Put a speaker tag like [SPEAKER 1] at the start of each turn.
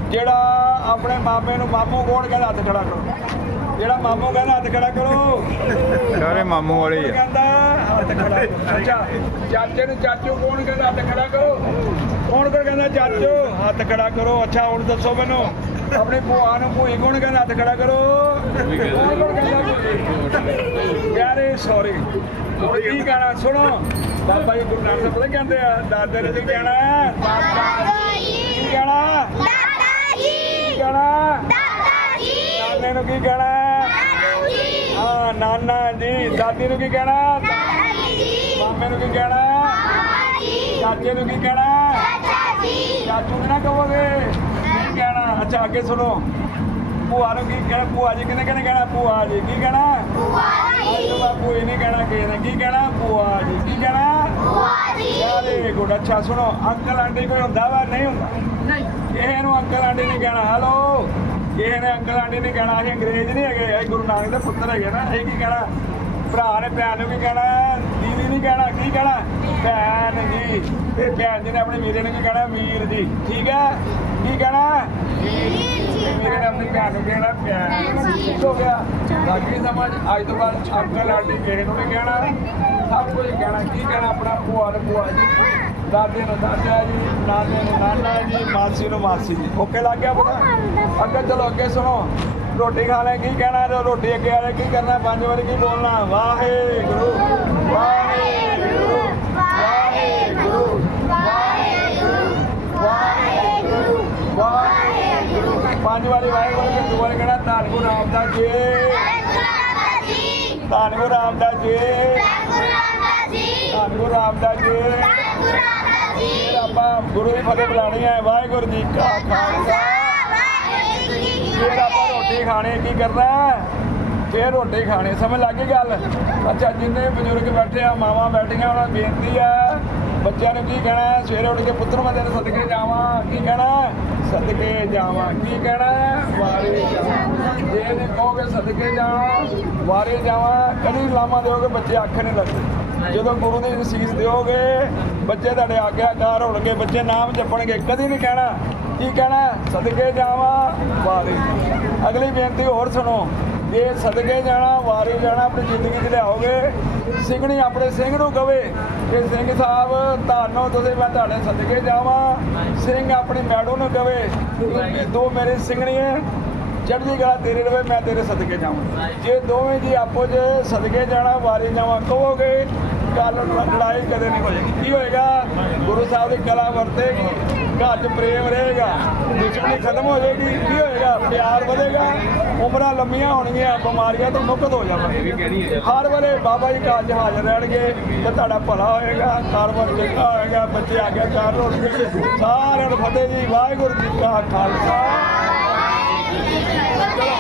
[SPEAKER 1] ਜਿਹੜਾ ਆਪਣੇ ਮਾਮੇ ਨੂੰ ਮਾਮੂ ਕੌਣ ਕਹਿੰਦਾ ਹੱਥ ਖੜਾ ਕਰੋ। ਜਿਹੜਾ ਮਾਮੂ ਕਹਿੰਦਾ ਹੱਥ ਖੜਾ ਕਰੋ।
[SPEAKER 2] ਸਾਰੇ ਮਾਮੂ ਵਾਲੇ ਹੀ ਆ।
[SPEAKER 1] ਕਹਿੰਦਾ ਹੱਥ ਖੜਾ ਕਰੋ। ਅੱਛਾ ਚਾਚੇ ਨੂੰ ਚਾਚੂ ਕੌਣ ਕਹਿੰਦਾ ਹੱਥ ਖੜਾ ਕਰੋ। ਕੌਣ ਕਹਿੰਦਾ ਚਾਚੂ ਹੱਥ ਖੜਾ ਕਰੋ। ਅੱਛਾ ਹੁਣ ਦੱਸੋ ਮੈਨੂੰ ਆਪਣੀ ਭੂਆ ਨੂੰ ਭੂਈ ਕੌਣ ਕਹਿੰਦਾ ਹੱਥ ਖੜਾ ਕਰੋ। ਕੌਣ ਕਹਿੰਦਾ ਯਾਰੇ ਸੌਰੀ ਹੁਣ ਕੀ ਕਹਿਣਾ ਸੁਣੋ। ਬਾਬਾ ਜੀ ਗੁਰੂ ਨਾਨਕ ਸਾਹਿਬ ਕਹਿੰਦੇ ਆ ਦਾਦੇ ਨੇ ਕੀ ਕਹਿਣਾ ਕੀ ਕਹਿਣਾ ਕੀ ਕਹਿਣਾ ਨਾਨੇ ਨੂੰ ਕੀ ਕਹਿਣਾ ਹਾਂ ਨਾਨਾ ਜੀ। ਦਾਦੀ ਨੂੰ ਕੀ ਕਹਿਣਾ ਮਾਮੇ ਨੂੰ ਕੀ ਕਹਿਣਾ ਚਾਚੇ ਨੂੰ ਕੀ ਕਹਿਣਾ ਚਾਚੂ ਨੂੰ ਨਾ ਕਹੋਗੇ ਕੀ ਕਹਿਣਾ। ਅੱਛਾ ਅੱਗੇ ਸੁਣੋ ਭੂਆ ਨੂੰ ਕੀ ਕਹਿਣਾ। ਭੂਆ ਜੀ ਕਿਹਨੇ ਕਹਿਣਾ ਭੂਆ ਜੀ ਕੀ ਕਹਿਣਾ ਬਾਪੂ ਇਹ ਨਹੀਂ ਕਹਿਣਾ ਕਿਸੇ ਨੇ ਕੀ ਕਹਿਣਾ ਭੂਆ ਜੀ ਕੀ ਕਹਿਣਾ ਵੈਰੀ ਗੁੱਡ। ਅੱਛਾ ਸੁਣੋ ਅੰਕਲ ਆਂਟੀ ਕੋਈ ਹੁੰਦਾ ਵਾ ਨਹੀਂ ਹੁੰਦਾ ਕਿਸੇ ਨੂੰ ਅੰਕਲ ਆਂਟੀ ਨਹੀਂ ਕਹਿਣਾ। ਹੈਲੋ ਕਿਸੇ ਨੇ ਅੰਕਲ ਆਂਟੀ ਨਹੀਂ ਕਹਿਣਾ। ਅਸੀਂ ਅੰਗਰੇਜ਼ ਨਹੀਂ ਹੈਗੇ ਅਸੀਂ ਗੁਰੂ ਨਾਨਕ ਦੇ ਪੁੱਤਰ ਹੈਗੇ ਨਾ। ਅਸੀਂ ਕੀ ਕਹਿਣਾ ਭਰਾ ਨੇ ਭੈਣ ਨੂੰ ਕੀ ਕਹਿਣਾ ਦੀਦੀ ਨਹੀਂ ਕਹਿਣਾ ਕੀ ਕਹਿਣਾ ਭੈਣ ਜੀ। ਤੇ ਭੈਣ ਜੀ ਨੇ ਆਪਣੇ ਵੀਰੇ ਨੂੰ ਕੀ ਕਹਿਣਾ ਵੀਰ ਜੀ ਠੀਕ ਹੈ ਕੀ ਕਹਿਣਾ ਵੀਰੇ ਨੇ ਆਪਣੀ ਭੈਣ ਨੂੰ ਕਹਿਣਾ ਭੈਣ ਠੀਕ ਹੋ ਗਿਆ। ਬਾਕੀ ਸਮਝ ਅੱਜ ਤੋਂ ਬਾਅਦ ਅੰਕਲ ਆਂਟੀ ਕਿਸੇ ਨੂੰ ਨਹੀਂ ਕਹਿਣਾ ਸਭ ਕੁਝ ਕਹਿਣਾ ਕੀ ਕਹਿਣਾ ਆਪਣਾ ਭੂਆ ਨੂੰ ਭੂਆ ਜੀ ਦਾਦੇ ਨੂੰ ਦਾਦਾ ਜੀ ਨਾਨੇ ਨੂੰ ਨਾਨਾ ਜੀ ਮਾਸੀ ਨੂੰ ਮਾਸੀ ਜੀ। ਓਕੇ ਲੱਗ ਗਿਆ ਪਤਾ। ਅੱਗੇ ਚਲੋ ਅੱਗੇ ਸੁਣੋ ਰੋਟੀ ਖਾ ਲੈ ਕੀ ਕਹਿਣਾ ਰੋਟੀ ਅੱਗੇ ਵਾਲੇ ਕੀ ਕਰਨਾ 5 ਵਾਰੀ ਕੀ ਬੋਲਣਾ ਵਾਹਿਗੁਰੂ ਵਾਹਿਗੁਰੂ ਵਾਹਿਗੁਰੂ ਵਾਹਿਗੁਰੂ ਵਾਹਿਗੁਰੂ 5 ਵਾਰੀ ਵਾਹਿਗੁਰੂ ਤੇ 2 ਵਾਰੀ ਕਹਿਣਾ ਧੰਨ ਗੁਰੂ ਰਾਮਦਾਸ ਜੀ ਧੰਨ ਗੁਰੂ ਰਾਮਦਾਸ ਜੀ ਧੰਨ ਗੁਰੂ ਰਾਮਦਾਸ ਜੀ। ਫਿਰ ਆਪਾਂ ਗੁਰੂ ਦੀ ਫਤਿਹ ਬੁਲਾਣੀ ਹੈ ਵਾਹਿਗੁਰੂ ਜੀ ਕਾ ਖਾਲਸਾ। ਫਿਰ ਆਪਾਂ ਰੋਟੀ ਖਾਣੀ ਕੀ ਕਰਨਾ ਫਿਰ ਰੋਟੀ ਖਾਣੀ ਸਮਝ ਲੱਗ ਗਈ ਗੱਲ। ਅੱਛਾ ਜਿੰਨੇ ਬਜ਼ੁਰਗ ਬੈਠੇ ਆ ਮਾਵਾਂ ਬੈਠੀਆਂ ਉਹਨਾਂ ਨੂੰ ਬੇਨਤੀ ਆ ਬੱਚਿਆਂ ਨੂੰ ਕੀ ਕਹਿਣਾ ਸਵੇਰੇ ਉੱਠ ਕੇ ਪੁੱਤਰ ਮੈਂ ਤੇਰੇ ਸਦਕੇ ਜਾਵਾਂ ਕੀ ਕਹਿਣਾ ਸਦਕੇ ਜਾਵਾਂ ਕੀ ਕਹਿਣਾ ਵਾਰੇ ਜਾਵਾਂ। ਜੇ ਨਹੀਂ ਕਹੋਗੇ ਸਦਕੇ ਜਾਵਾਂ ਵਾਰੇ ਜਾਵਾਂ ਕਦੀ ਲਾਮਾ ਦਿਓਗੇ ਬੱਚੇ ਅੱਖ ਨਹੀਂ ਲੱਗਦੇ। ਜਦੋਂ ਗੁਰੂ ਦੀ ਅਸੀਸ ਦਿਓਗੇ ਬੱਚੇ ਤੁਹਾਡੇ ਆਗਿਆਕਾਰ ਹੋਣਗੇ ਬੱਚੇ ਨਾਮ ਜਪਣਗੇ ਕਦੀ ਨਹੀਂ ਕਹਿਣਾ ਕੀ ਕਹਿਣਾ ਸਦਕੇ ਜਾਵਾਂ ਵਾਰੇ। ਅਗਲੀ ਬੇਨਤੀ ਹੋਰ ਸੁਣੋ ਜੇ ਸਦਕੇ ਜਾਣਾ ਵਾਰੀ ਜਾਣਾ ਆਪਣੀ ਜ਼ਿੰਦਗੀ 'ਚ ਲਿਆਓਗੇ ਸਿੰਘਣੀ ਆਪਣੇ ਸਿੰਘ ਨੂੰ ਕਵੇ ਕਿ ਸਿੰਘ ਸਾਹਿਬ ਤੁਹਾਨੂੰ ਤੁਸੀਂ ਮੈਂ ਤੁਹਾਡੇ ਸਦਕੇ ਜਾਵਾਂ। ਸਿੰਘ ਆਪਣੀ ਮੈਡੋ ਨੂੰ ਕਵੇ ਦੋ ਮੇਰੇ ਸਿੰਘਣੀਏ ਚੜ੍ਹਦੀ ਕਲਾ ਤੇਰੇ ਰਵੇ ਮੈਂ ਤੇਰੇ ਸਦਕੇ ਜਾਵਾਂ। ਜੇ ਦੋਵੇਂ ਜੀ ਆਪੋ 'ਚ ਸਦਕੇ ਜਾਣਾ ਵਾਰੀ ਜਾਵਾਂ ਕਹੋਗੇ ਕੱਲ ਲੜਾਈ ਕਦੇ ਨਹੀਂ ਹੋਏਗੀ। ਕੀ ਹੋਏਗਾ ਗੁਰੂ ਸਾਹਿਬ ਦੀ ਕਲਾ ਵਰਤੇਗੀ ਘਰ 'ਚ ਪ੍ਰੇਮ ਰਹੇਗਾ ਦੁਸ਼ਮਣੀ ਖਤਮ ਹੋ ਜਾਏਗੀ। ਕੀ ਹੋਏਗਾ ਪਿਆਰ ਵਧੇਗਾ ਉਮਰਾਂ ਲੰਮੀਆਂ ਹੋਣਗੀਆਂ ਬਿਮਾਰੀਆਂ ਤੋਂ ਮੁਕਤ ਹੋ ਜਾਵਾਂਗੇ। ਹਰ ਵੇਲੇ ਬਾਬਾ ਜੀ ਕਾਲਜ ਹਾਜ਼ਰ ਰਹਿਣਗੇ ਤੇ ਤੁਹਾਡਾ ਭਲਾ ਹੋਏਗਾ ਕਾਰੋਬਾਰ ਚੰਗਾ ਹੋਏਗਾ ਬੱਚੇ ਆਗਿਆਕਾਰ ਹੋਣਗੇ। ਸਾਰਿਆਂ ਨੂੰ ਫਤਿਹ ਜੀ ਵਾਹਿਗੁਰੂ ਜੀ ਕਾ ਖਾਲਸਾ।